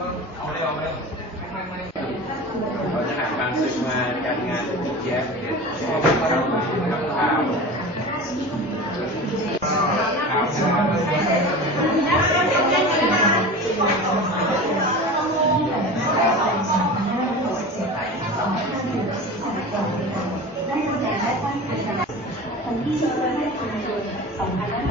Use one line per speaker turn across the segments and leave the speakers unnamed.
เราจะหาการศึกมาการงานเยอะแยะชอบทำกับข้าวข่าว
คนที่ชื่อว่าให้คุณโดยสองพันแล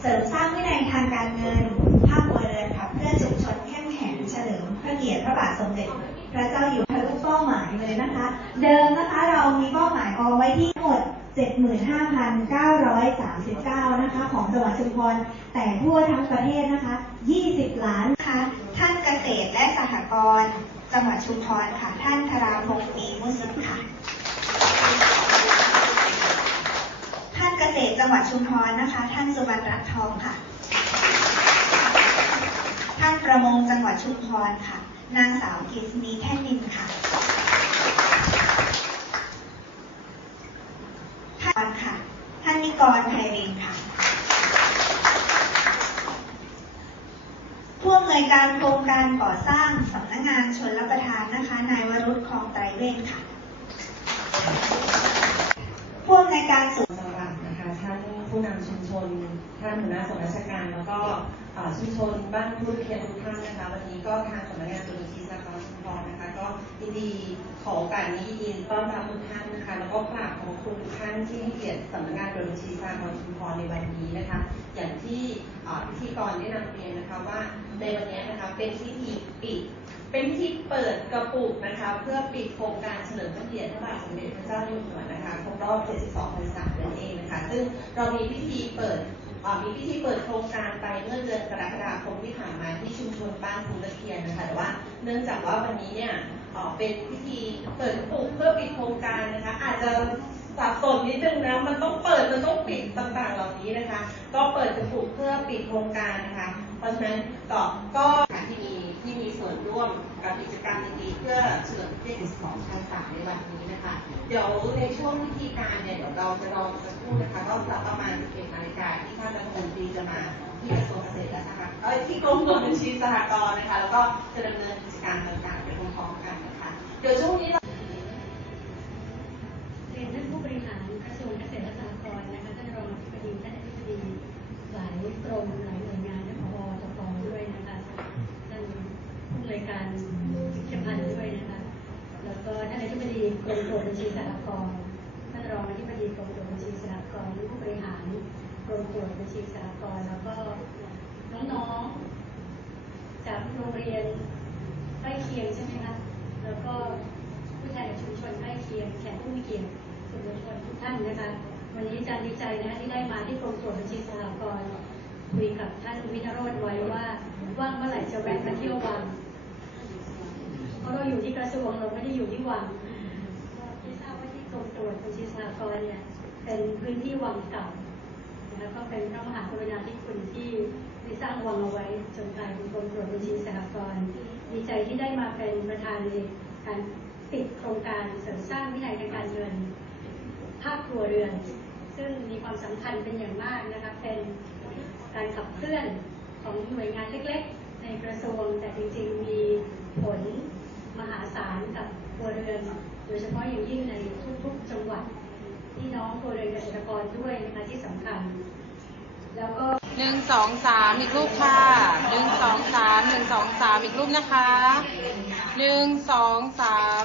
เสริ
มสร้างวินัยทางการเงิน ภาคครัวเรือนขับเคลื่อนชุมชนเข้มแข็งเฉลิมพระเกียรติพระบาทสมเด็จ พระเจ้าอยู่หัวทุกเป้าหมายเลยนะคะ เดิมนะคะเรามีเป้าหมายเอาไว้ที่ทั้งหมด 75,939 นะคะ ของจังหวัดชุมพร แต่ทั่วทั้งประเทศนะคะ 20 ล้านค่ะท่านเกษตรและสหกรณ์จังหวัดชุมพรค่ะท่านธราพงศ์ปีมุสิกค่ะ ท่านเกษตร จังหวัดชุมพรนะคะ ท่านสุวรรณรัตน์ทองค่ะ ท่านประมงจังหวัดชุมพรค่ะ นางสาวกิษณีแท่นนินค่ะท่านค่ะ ท่านนิกรไพรินค่ะผู้อำนวยการโครงการก่อสร้างสำนักงานชนรับประทานนะคะ นายวรุษคลองไตรเวชค่ะผู้อำนวยการศู
ท่านผู้นำชุมชน ท่านหัวหน้าส่วนราชการ แล้วก็ชุมชนบ้านผู้เรียนทุกท่านนะคะ วันนี้ก็ทางสำนักงานตุลชีสาขาชุมพรนะคะ ก็ยินดีขอโอกาสนี้ยินดีต้อนรับทุกท่าน แล้วก็กราบขอบคุณทุกท่านที่ให้เกียรติสำนักงานตุลชีสาขาชุมพรในวันนี้นะคะ อย่างที่เอ่อพิธีกรได้นำเรียนนะคะว่าในวันนี้นะคะเป็นพิธีปิด เป็นพิธีเปิดกระปุกนะคะ เพื่อปิดโครงการเฉลิมพระเกียรติพระบาทสมเด็จพระเจ้าอยู่หัวนะคะครบรอบ 72พรรษานั่นเองนะคะ ซึ่งเรามีพิธีเปิดมีพิธีเปิดโครงการไปเมื่อเดือนกรกฎาคมที่ผ่านมาที่ชุมชนบ้านภูตะเคียนนะคะแต่ว่า เนื่องจากว่าวันนี้เนี่ย เอ่อเป็นพิธีเปิดปุกเพื่อปิดโครงการนะคะ อาจจะสับสนนิดนึงนะมันต้องเปิดมันต้องปิดต่างๆเหล่านี้นะคะ ก็เปิดปุกเพื่อปิดโครงการนะคะ เพราะฉะนั้นก็ก็ที่มีที่มีส่วนร่วมกับกิจกรรมดีๆเพื่อเฉลิมพระเกียรติ12พรรษาในวันนี้นะคะ เดี๋ยวในช่วงวิธีการเนี่ยเดี๋ยวเราจะรอสักครู่นะคะก็สักประมาณ11นาฬิกาที่ท่านรัฐมนตรีจะมาที่กระทรวงเกษตรและสหกรณ์ที่กรมบัญชีสหกรณ์นะคะ แล้วก็จะดำเนินกิจการมต่างๆ เดี๋ยวช่วงนี้เรา
เรียนท่านผู้บริหารกระทรวงเกษตรและสหกรณ์นะคะท่านรองอธิบดีท่านอธิบดีหลายกรมหลายหน่วยงานและพอตกด้วยนะคะท่านผู้อำนวยการเข้มพันธ์ด้วยนะคะแล้วก็ท่านอธิบดีกรมตรวจบัญชีสหกรณ์ท่านรองอธิบดีกรมตรวจบัญชีสหกรณ์ผู้บริหารกรมตรวจบัญชีสหกรณ์แล้วก็น้องๆจากโรงเรียนใกล้เคียงใช่ไหมคะ แล้วก็ผู้แทนชุมชนใกล้เคียงแข กียรติสื่อมวลชนทุกท่านนะคะวันนี้อาจารย์ดีใจนะคะที่ได้มาที่กรมตรวจบัญชีสหกรณ์คุยกับท่านวินโรธไว้ว่าว่างเมื่อไหร่จะแวะมาเที่ยววังเพราะเราอยู่ที่กระทรวงเราไม่ได้อยู่ที่วังที่ทราบว่าที่กรมตรวจบัญชีสหกรณ์เนี่ยเป็นพื้นที่วังเก่าแล้วก็เป็นพระมหากรุณาธิคุณที่ได้สร้างวังเอาไว้จนกลายเป็นกรมตรวจบัญชีสหกรณ์ดีใจที่ได้มาเป็นประธานในการปิดโครงการเสริมสร้างวินัยทางการ เงินภาคครัวเรือน ซึ่งมีความสำคัญเป็นอย่างมากนะคะเป็นการขับเคลื่อนของหน่วยงานเล็กๆ ในกระทรวง แต่จริงๆมีผลมหาศาลกับครัวเรือน โดยเฉพาะอย่างยิ่งในทุกๆจังหวัดพี่น้องครัวเรือนเกษตรกรด้วยนะคะที่สำคัญ แล้วก็
หนึ่งสองสามอีกรูปค่ะหนึ่งสองสามหนึ่งสองสามอีกรูปนะคะหนึ่งสองสาม